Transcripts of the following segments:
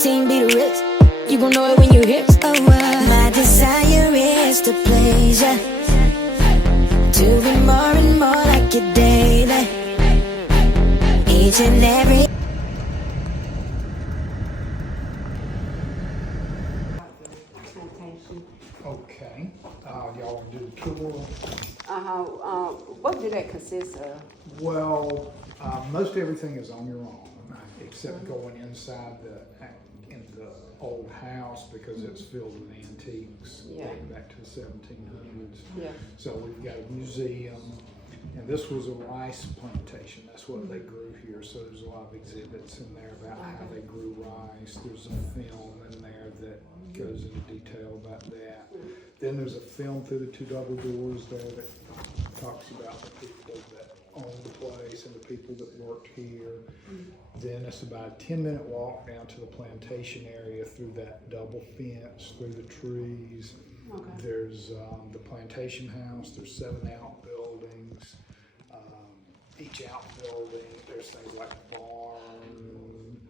17 be the risk. You gon' know it when you hear it. Oh, my desire is to please ya, to be more and more like you daily, each and every. Plantation. Okay, y'all want to do the tour? What do that consist of? Well, most everything is on your own, except going inside in the old house because it's filled with antiques dating back to the 1700s. Yeah. So we've got a museum, and this was a rice plantation. That's what they grew here. So there's a lot of exhibits in there about how they grew rice. There's a film in there that goes into detail about that. Then there's a film through the two double doors there that talks about the people that owned the place and the people that worked here. Then it's about a 10-minute walk down to the plantation area through that double fence, through the trees. Okay. There's the plantation house. There's 7 outbuildings. Each outbuilding, there's things like barn,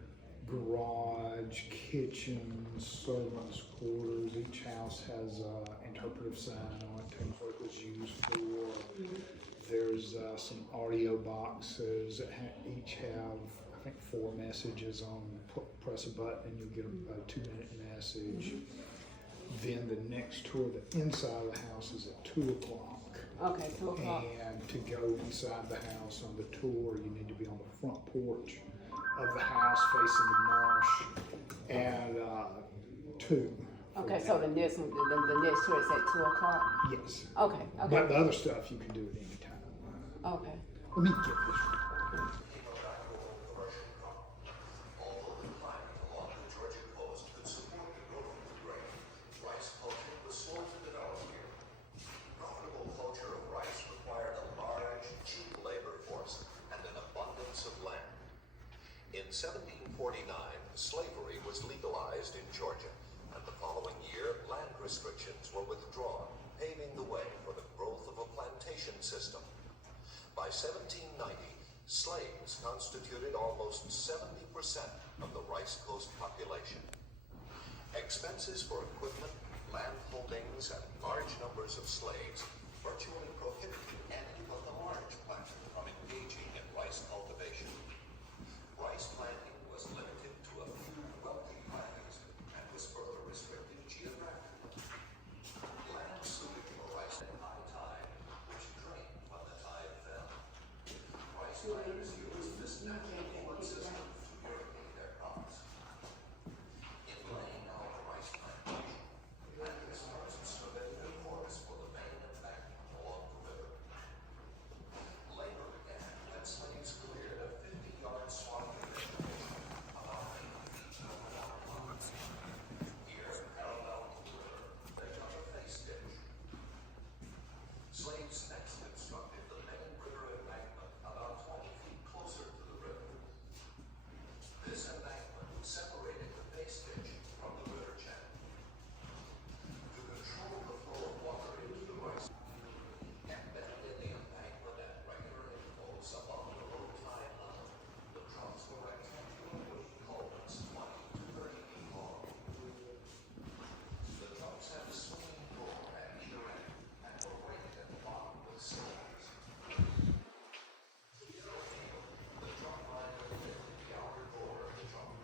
garage, kitchen, servants' quarters. Each house has an interpretive sign on it, telling what it was used for. There's some audio boxes that each have, I think, 4 messages on. Press a button and you'll get a 2-minute message. Then the next tour, the inside of the house, is at 2 o'clock. Okay, 2 o'clock. And to go inside the house on the tour, you need to be on the front porch of the house facing the marsh, and 2. Okay, so the next tour is at 2 o'clock? Yes. Okay, okay. But the other stuff you can do at any time. Okay. Let me get this. In 1749, slavery was legalized in Georgia, and the following year, land restrictions were withdrawn, paving the way for the growth of a plantation system. By 1790, slaves constituted almost 70% of the Rice Coast population. Expenses for equipment, land holdings, and large numbers of slaves virtually prohibited any but the large planter from engaging in rice cultivation. Rice planting was limited to a few wealthy planters and was further restricted geographically. Land suited for rice at high tide, which drained when the tide fell. Rice planters used this natural flood system to irrigate their crops. In laying out the rice plantation, planters first surveyed their course for the main embankment along the river. Labor began when slaves cleared a 50-yard swath of vegetation about 8 feet from the water line. Here, parallel to the river, they dug a face ditch. Slaves next constructed the main river embankment about 20 feet closer to the river. This embankment separated the face ditch from the river channel. To control the flow of water into the rice, embedded in the embankment at regular intervals above the low tide level, the troughs were rectangular wooden culverts 20 to 30 feet long. The troughs had a swinging door at either end and were weighted at the bottom with cylinders. To get a feel, the trough liner lifted the outer door of the trough.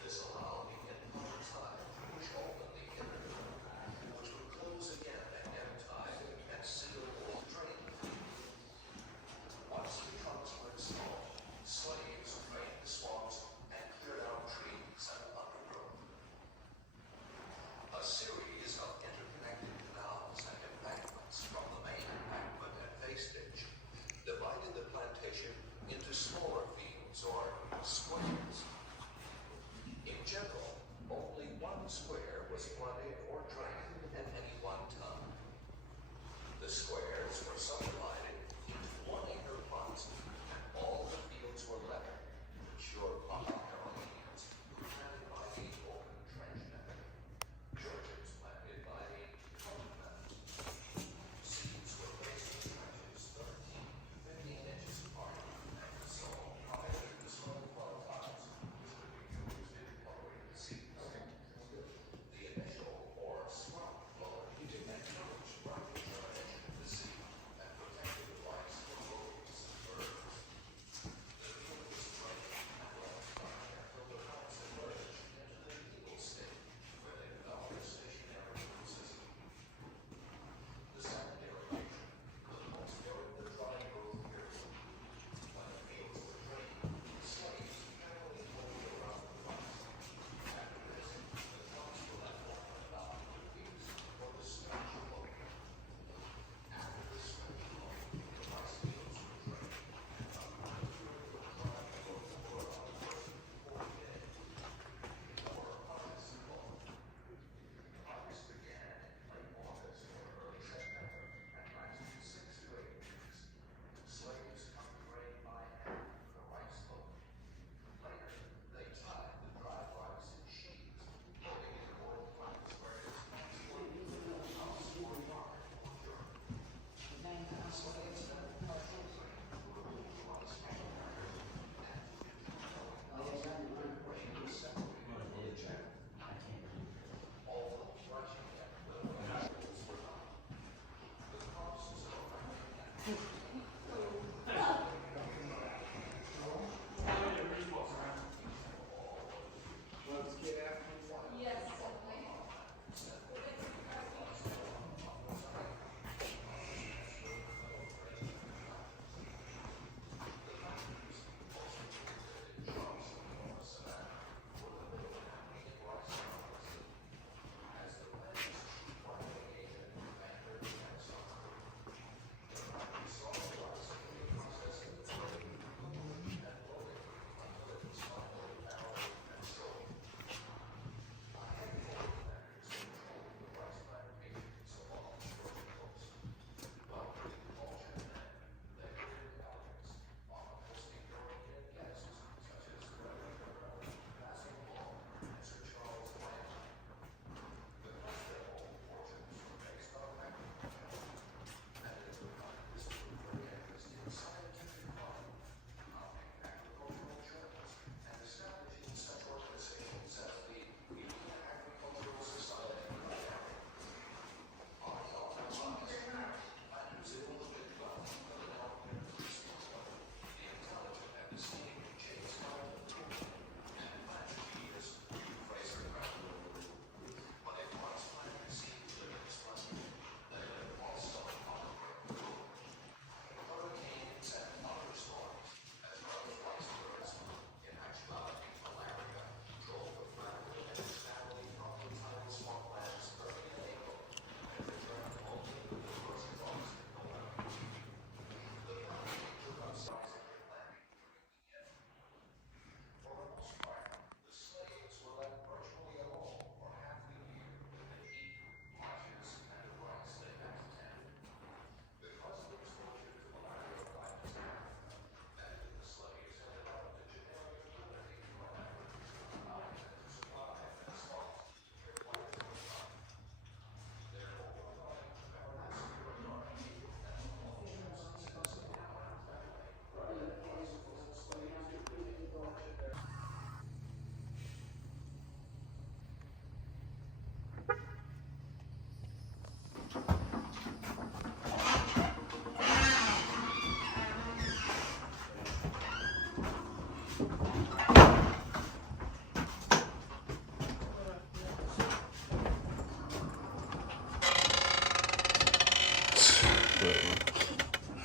This allowed the inner tide to push open the inner door, which would close again at ebb tide and seal or drain. Once the trucks were installed, slaves drained the swamps and cleared out trees and undergrowth. A series of interconnected canals and embankments from the main embankment and face ditch divided the plantation into smaller fields or squares. In general, only one square was flooded or drained at any one time. The squares were subdivided into 1-acre plots, and all the fields were lettered to ensure proper Carolinians who planted by the open trench method. Georgians planted by the cone method. Seeds were placed in trenches 13 to 15 inches apart, and sown prior to the soil flood times, which would be used in coloring the seeds.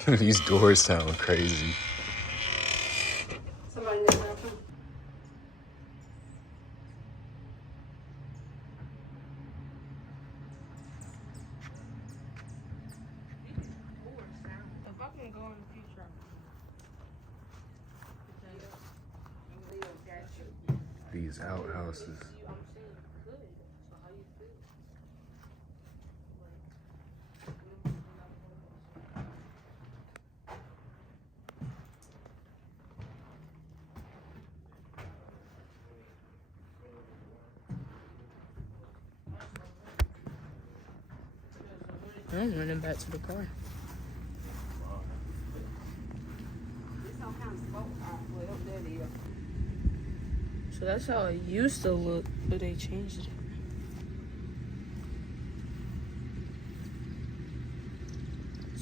But these doors sound crazy. Somebody in the bathroom. If I can go in the future, These outhouses. I'm running back to the car. So that's how it used to look, but they changed it.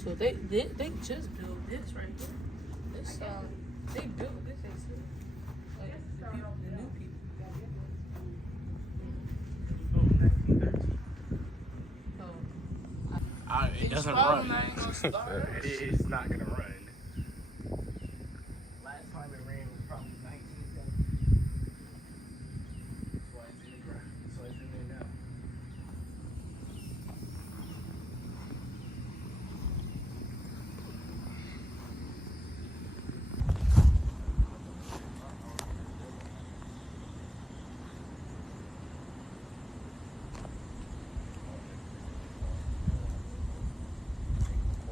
So they just built this right here. This they built this like the people, the new people. It doesn't run. It's not gonna run. Last time it ran was probably 1970. That's why it's in the ground. That's why it's in there now.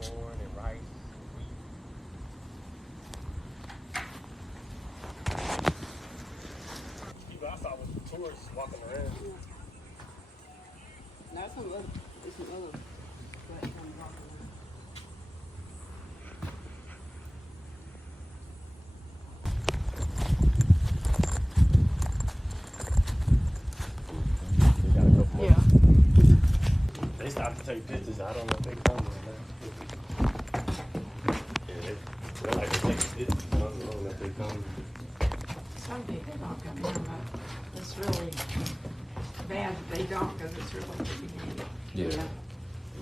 Corn and rice. People I saw was tourists walking around. That's some other. It's some other. We got a couple more. Yeah. They stopped to take pictures. I don't know if they come right now. Yeah, they're like they take pictures. I don't know if they come. Some people don't come in, but it's really bad that they don't, because it's really convenient. Yeah.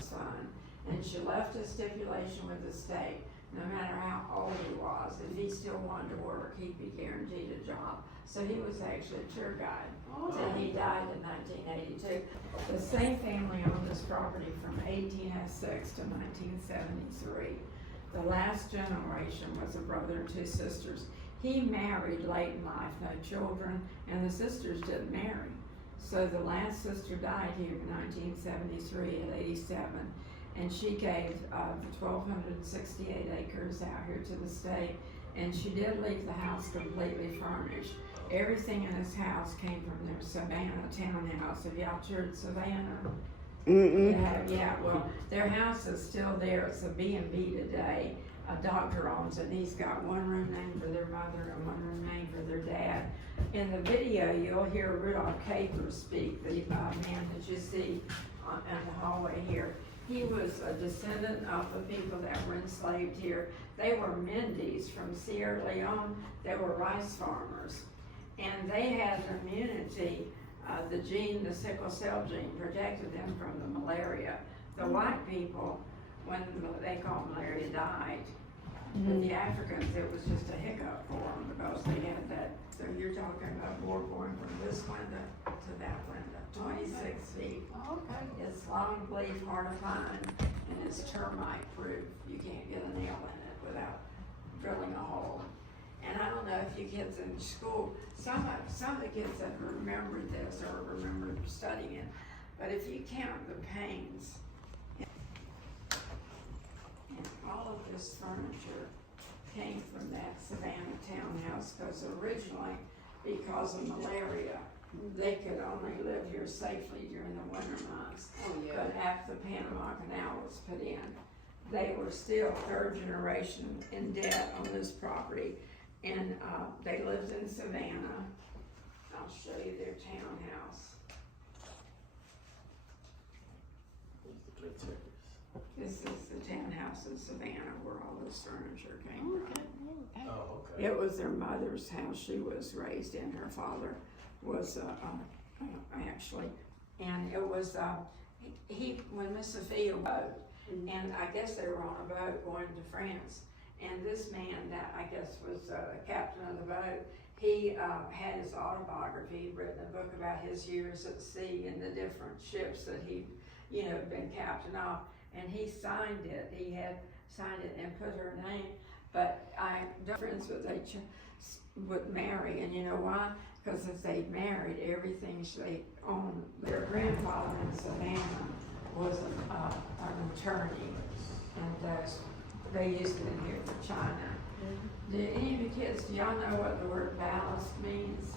Son, and she left a stipulation with the state, no matter how old he was, if he still wanted to work, he'd be guaranteed a job. So he was actually a tour guide till he died in 1982. The same family owned this property from 1806 to 1973. The last generation was a brother and two sisters. He married late in life, no children, and the sisters didn't marry. So the last sister died here in 1973 at 87, and she gave the 1,268 acres out here to the state, and she did leave the house completely furnished. Everything in this house came from their Savannah townhouse. Have y'all toured Savannah? Yeah, well, their house is still there. It's a B&B today. A doctor owns it, and he's got one room named for their mother and one room named for their dad. In the video, you'll hear Rudolph Caper speak, the man that you see in the hallway here. He was a descendant of the people that were enslaved here. They were Mendes from Sierra Leone. They were rice farmers. And they had immunity. The gene, the sickle cell gene, protected them from the malaria. The white people, when they called malaria, died. But the Africans, it was just a hiccup for them because they had that. So you're talking about board going from this window to that window, 26 feet. Okay. It's long leaf, hard to find, and it's termite proof. You can't get a nail in it without drilling a hole. And I don't know if you kids in school, some of the kids have remembered this or remember studying it, but if you count the panes, and all of this furniture came from that Savannah townhouse, because originally, because of malaria, they could only live here safely during the winter months. Oh, yeah. But after the Panama Canal was put in, they were still third generation in debt on this property. And they lived in Savannah. I'll show you their townhouse. This is the townhouse in Savannah where all this furniture came from. Oh, okay. It was their mother's house she was raised in. Her father was actually, and it was, when Miss Sophia wrote, and I guess they were on a boat going to France. And this man that I guess was captain of the boat, he had his autobiography. He'd written a book about his years at sea and the different ships that he, been captain of. And he signed it. He had signed it and put her name. But I'm friends with Mary, and you know why? Because if they married, everything they owned. Their grandfather in Savannah was an attorney, and they used it in here for China. Do any of the kids, do y'all know what the word ballast means?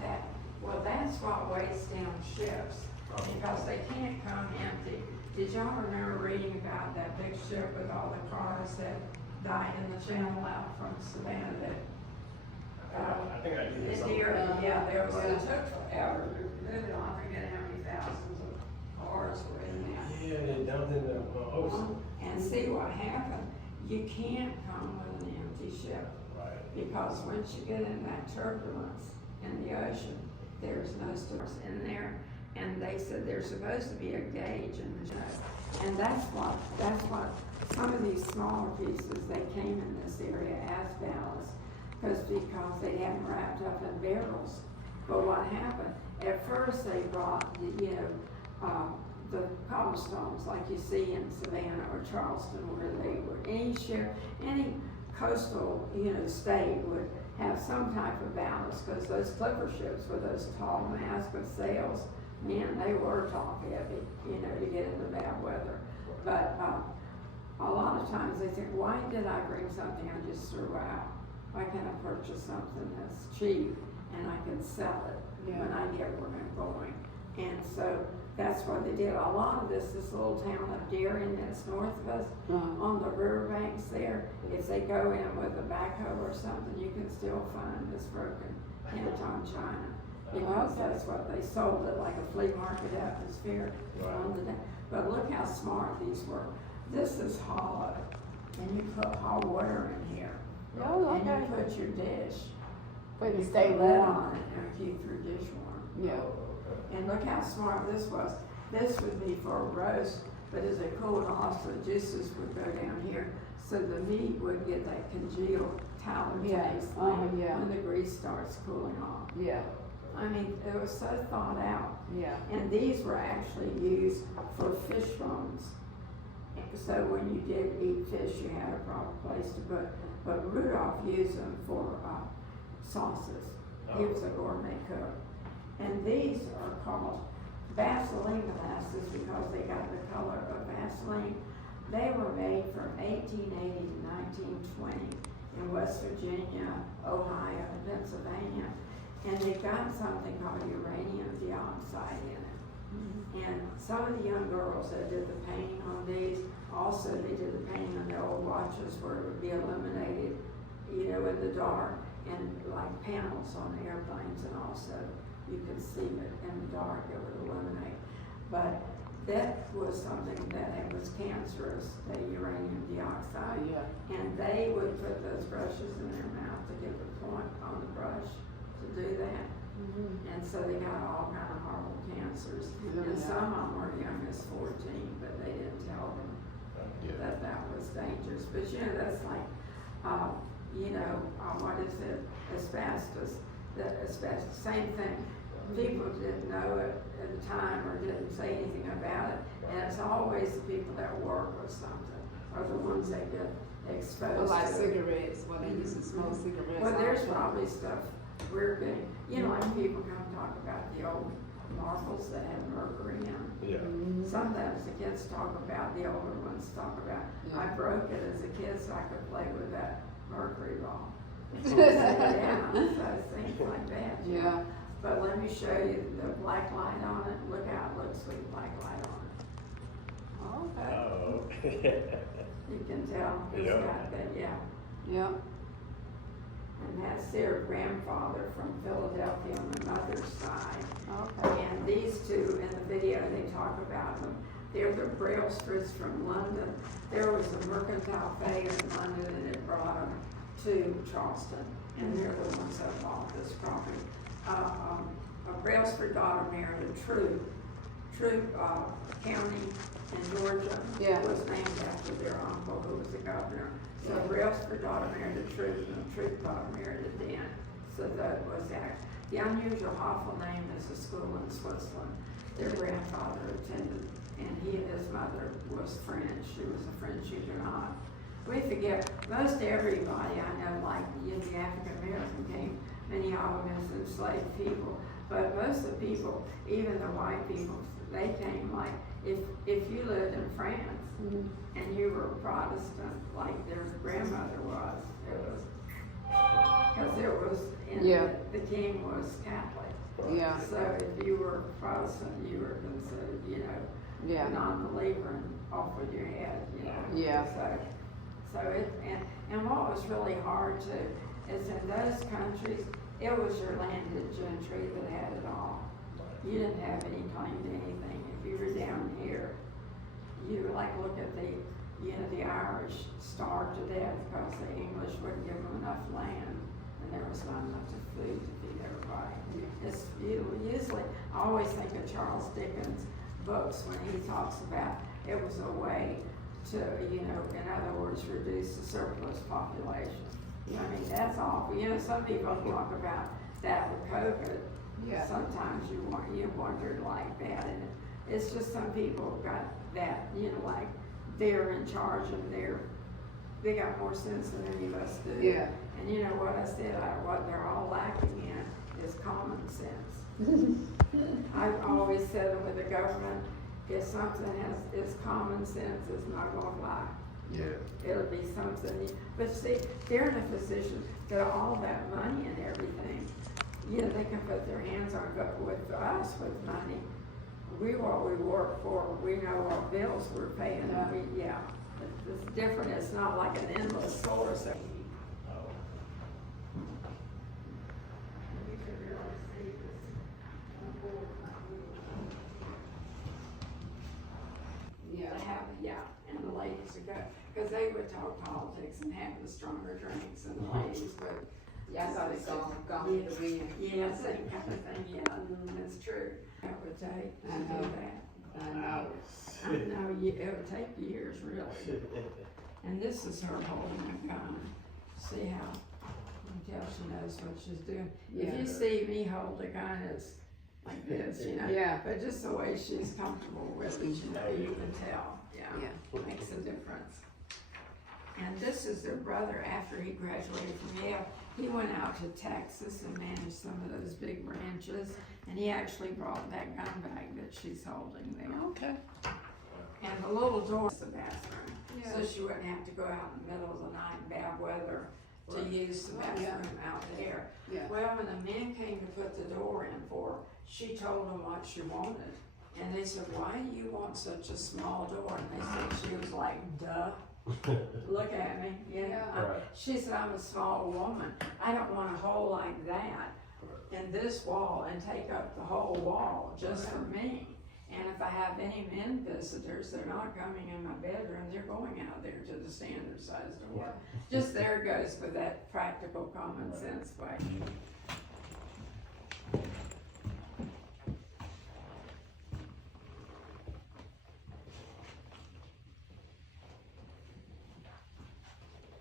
That's what weighs down ships, because they can't come empty. Did y'all remember reading about that big ship with all the cars that died in the channel out from Savannah that I think I did it something. took forever to move it. I forget how many thousands of cars were in there. Yeah, they dumped in the ocean. And see what happened. You can't come with an empty ship. Right. Because once you get in that turbulence in the ocean, there's no stores in there. And they said there's supposed to be a gauge in the ship. And that's what some of these smaller pieces, they came in this area as ballast. Because they hadn't wrapped up in barrels. But what happened? At first they brought the cobblestones like you see in Savannah or Charleston, where they were any coastal state would have some type of ballast, because those clipper ships with those tall masts with sails, man, they were top heavy, to get in the bad weather. But a lot of times they think, why did I bring something I just threw out? Why can't I purchase something that's cheap and I can sell it when I get where I'm going? And so that's what they did. A lot of this little town of Darien that's north of us, on the riverbanks there, if they go in with a backhoe or something, you can still find this broken Canton China. Because that's what they sold it, like a flea market atmosphere on the day. But look how smart these were. This is hollow, and you put hot water in here. Oh, And okay. you put your dish. Wait, You to stay put warm. on it and keep your dish warm. Yeah. And look how smart this was. This would be for a roast, but as it cooled off, the juices would go down here. So the meat would get that congealed tallow Yeah. taste Yeah. when the grease starts cooling off. Yeah. I mean, it was so thought out. Yeah. And these were actually used for fish bones. So when you did eat fish, you had a proper place to put. But Rudolph used them for sauces. He was a gourmet cook. And these are called Vaseline glasses because they got the color of Vaseline. They were made from 1880 to 1920 in West Virginia, Ohio, and Pennsylvania. And they got something called uranium dioxide in it. And some of the young girls that did the painting on these, also they did the painting on the old watches where it would be illuminated, in the dark, and like panels on airplanes, and also you could see it in the dark, it would illuminate. But that was something that it was cancerous, the uranium dioxide. Yeah. And they would put those brushes in their mouth to get the point on the brush to do that. And so they got all kind of horrible cancers. And some of them were young as 14, but they didn't tell them that was dangerous. But that's like, what is it? Asbestos. The asbestos, same thing. People didn't know it at the time or didn't say anything about it. And it's always the people that work with something are the ones that get exposed Well, like to it. cigarettes, when they used to smoke cigarettes. Well, there's probably stuff we're getting, like people come talk about the old marbles that had mercury in them. Yeah. Sometimes the kids talk about, the older ones talk about, I broke it as a kid so I could play with that mercury ball. So things like that. Yeah. But let me show you the black light on it. Look how it looks with black light on it. Okay. Oh. You can tell it's Yeah. got that, Yeah. And that's their grandfather from Philadelphia on the mother's side. Okay. And these two in the video, they talk about them. They're the Brailsfords from London. There was a mercantile fair in London and it brought them to Charleston. And they're the ones that bought this property. A Brailsford daughter married a True, Troop, County in Georgia Yeah. was named after their uncle who was the governor. So Brailsford daughter married a Troop, and the Troop daughter married a Dent. So that was that. The unusual Hofwyl name is a school in Switzerland. Their grandfather attended, and he and his mother was French. She was a French Huguenot. We forget, most everybody I know, like the African American came, many of them as enslaved people. But most of the people, even the white people, they came like, if you lived in France and you were Protestant, like their grandmother was, because it was, the king was Catholic. Yeah. So if you were Protestant, you were considered, Yeah. a non-believer and off with your head, Yeah. So and what was really hard too, is in those countries, it was your landed gentry that had it all. You didn't have any claim to anything. If you were down here, you were like, look at the Irish starved to death because the English wouldn't give them enough land, and there was not enough food to feed everybody. It's usually, I always think of Charles Dickens' books when he talks about it was a way to, in other words, reduce the surplus population. I mean, that's awful. Some people talk about that with COVID. Yeah. Sometimes you wondered like that, and it's just some people got that, like they're in charge and they got more sense than any of us do. Yeah. And you know what I said, what they're all lacking in is common sense. I've always said that with the government, if something is common sense, it's not gonna fly. Yeah. It'll be something, but see, they're in a position that all that money and everything, they can put their hands on, but with us, with money, we work for, we know what bills we're paying, it's different, it's not like an endless source. And the ladies would go, because they would talk politics and have the stronger drinks, and the ladies would. Yeah, I thought it gone with the wind. Yeah, same kind of thing, that's true. It would take to do that. I know. I know, it would take years, really. And this is her holding a gun. See how, you can tell she knows what she's doing. If you see me hold a gun, it's like this, Yeah. But just the way she's comfortable with it, you can tell, makes a difference. And this is their brother after he graduated from Yale. He went out to Texas and managed some of those big ranches, and he actually brought that gun bag that she's holding there. Okay. And the little door is the bathroom, Yeah. so she wouldn't have to go out in the middle of the night in bad weather to use the bathroom out there. Yeah. Well, when the men came to put the door in for her, she told them what she wanted. And they said, why do you want such a small door? And they said, she was like, duh. Look at me, Right. She said, I'm a small woman. I don't want a hole like that in this wall and take up the whole wall just for me. And if I have any men visitors, they're not coming in my bedroom, they're going out there to the standard size door. Just there it goes with that practical common sense way.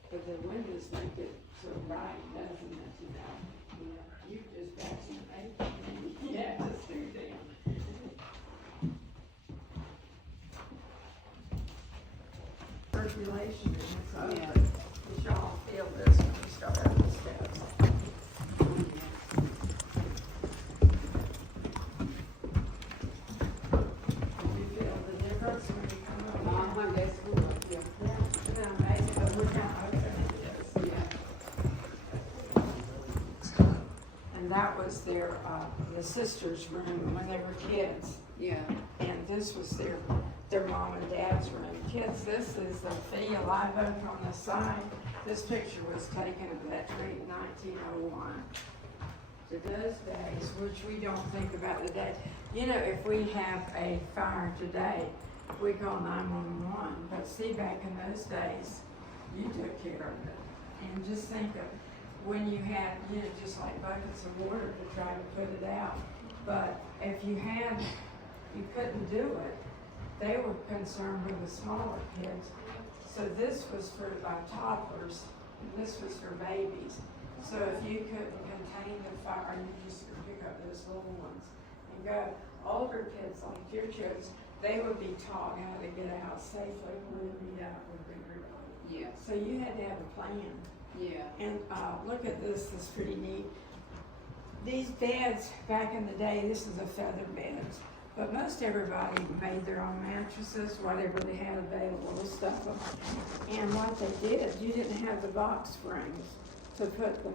But the windows make it so bright, doesn't it, You just got some paper. Yeah, just do them. Circulation, you should all feel this when you start up the steps. You feel the difference when you come up? That's good. Yeah. Isn't that amazing? But look how open it is. And that was their, the sister's room when they were kids. Yeah. And this was their mom and dad's room. Kids, this is the fee, a live oak on the side. This picture was taken of that tree in 1901. To those days, which we don't think about today. If we have a fire today, we call 911. But see, back in those days, you took care of it. And just think of when you had, just like buckets of water to try to put it out. But if you had you couldn't do it. They were concerned with the smaller kids. So this was for toddlers, and this was for babies. So if you couldn't contain the fire, you just could pick up those little ones and go. Older kids, like your kids, they would be taught how to get out safely when they meet up with everybody. Yeah. So you had to have a plan. Yeah. And look at this, it's pretty neat. These beds, back in the day, this is a feather bed, but most everybody made their own mattresses, whatever they had available, to stuff them. And what they did, you didn't have the box springs to put the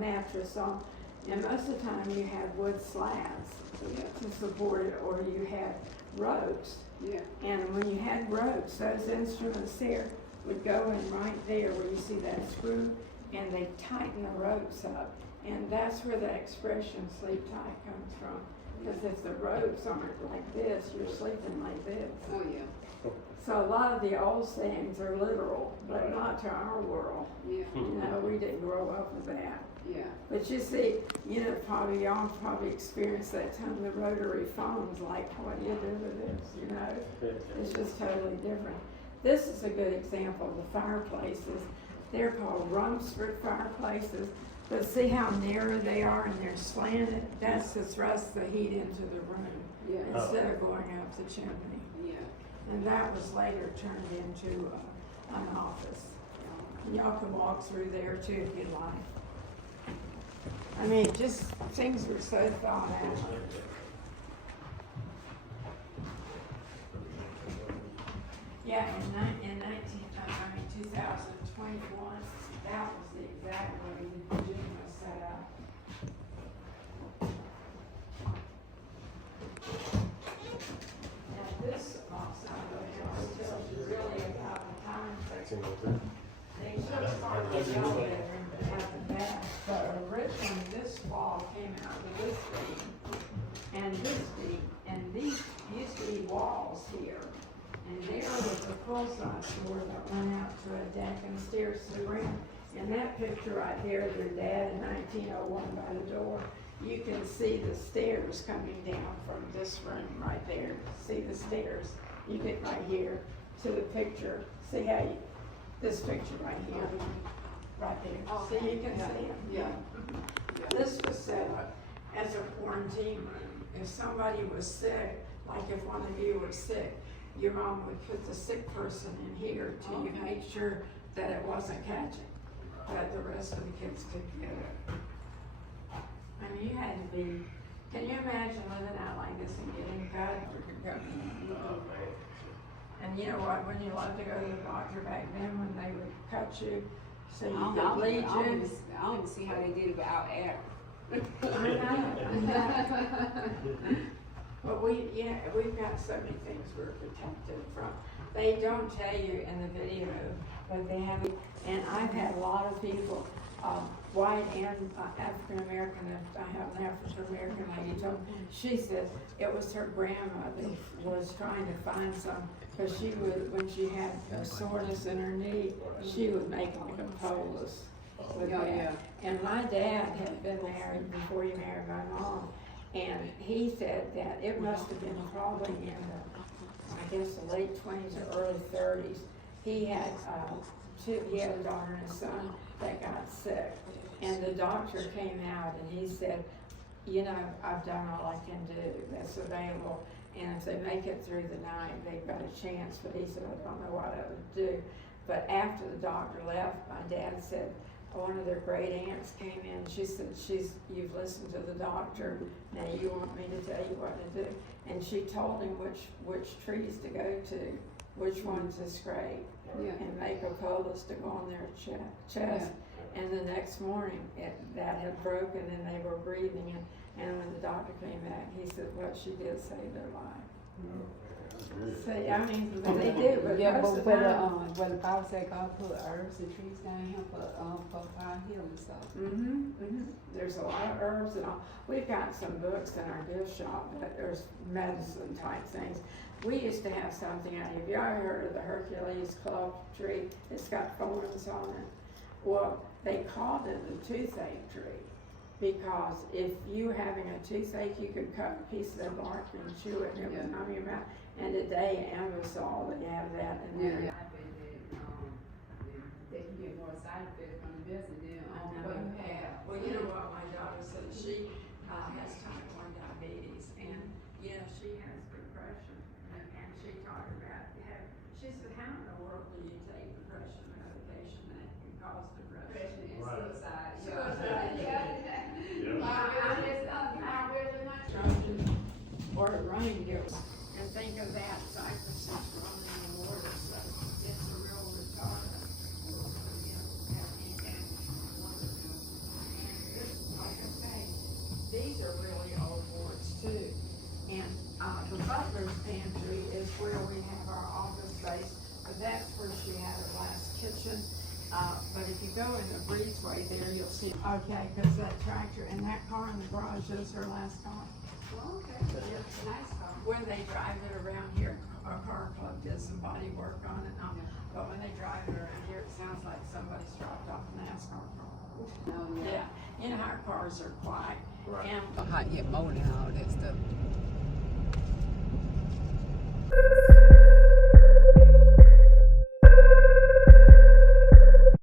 mattress on. And most of the time you had wood slats to support it, or you had ropes. Yeah. And when you had ropes, those instruments there would go in right there where you see that screw, and they tighten the ropes up. And that's where the expression sleep tight comes from. Because if the ropes aren't like this, you're sleeping like this. Oh, yeah. So a lot of the old sayings are literal, but not to our world. Yeah. You know, we didn't grow up with that. Yeah. But you see, you know, probably y'all probably experienced that time the rotary phones, like what do you do with this, you know? It's just totally different. This is a good example of the fireplaces. They're called Brunswick fireplaces, but see how narrow they are and they're slanted? That's to thrust the heat into the room Yeah. instead of going up the chimney. Yeah. And that was later turned into an office. Y'all can walk through there too if you'd like. I mean, just things were so thought out. Yeah, in 2021, that was the exact way the gym was set up. Now this also tells you really about the time frame. They just started the elevator at the back, but originally this wall came out of this beam and this beam, and these used to be walls here. And there was a full-size door that went out to a deck and stairs to the room. In that picture right there, their dad in 1901 by the door, you can see the stairs coming down from this room right there. See the stairs? You get right here to the picture. See how you, this picture right here, right there. So you can see them. Yeah. This was set up as a quarantine room. If somebody was sick, like if one of you were sick, your mom would put the sick person in here till you made sure that it wasn't catching, that the rest of the kids could get it. I mean, you had to be, can you imagine living out like this and getting cut? And you know what, when you loved to go to the doctor back then, when they would cut you, so you could bleed you. I don't even see how they did it without air. But we've got so many things we're protected from. They don't tell you in the video, but they have, and I've had a lot of people, white and African American. I have an African American lady told me, she said it was her grandmother was trying to find some, because she would, when she had a soreness in her knee, she would make like a polis with that. And my dad had been married before he married my mom. And he said that it must have been probably in the, I guess, the late 20s or early 30s. He had he had a daughter and a son that got sick. And the doctor came out and he said, you know, I've done all I can do that's available. And if they make it through the night, they've got a chance. But he said, I don't know what I would do. But after the doctor left, my dad said, one of their great aunts came in. She said, you've listened to the doctor. Now you want me to tell you what to do. And she told him which trees to go to, which ones to scrape, and make a polis to go on their chest. And the next morning, that had broken and they were breathing. And when the doctor came back, he said, well, she did save their life. So, I mean, they do, but Yeah, most but of the time. where the Bible said God put herbs and trees down here for our healing stuff. There's a lot of herbs and all. We've got some books in our gift shop that there's medicine type things. We used to have something out here. Have you ever heard of the Hercules clove tree? It's got thorns on it. Well, they called it the toothache tree. because if you having a toothache, you could cut a piece of their bark and chew it, and it would numb your mouth. And today, Anvusol, they have that in there. Yeah. They can get more side effects from the medicine than what you have. Well, you know what my daughter said, she has type 1 diabetes, and, you know, she has depression, and she talked about, she said, how in the world do you take depression medication that can cause depression? Depression and Right. suicide. Suicide, Yeah. Or running gills, and think of that, cypress is running in water, so it's a real retardant. You know, have any kind of wonderful. And this, like I say, these are really old boards too. And, the butler's pantry is where we have our office space, but that's where she had her last kitchen. But if you go in the breezeway there, you'll see, okay, cause that tractor and that car in the garage is her last car. Well, okay, that's a nice car. When they drive it around here, our car club does some body work on it, but when they drive it around here, it sounds like somebody's dropped off a NASCAR car. Oh, Yeah, you know, our cars are quiet. Right. And Hot, get mold and all that stuff.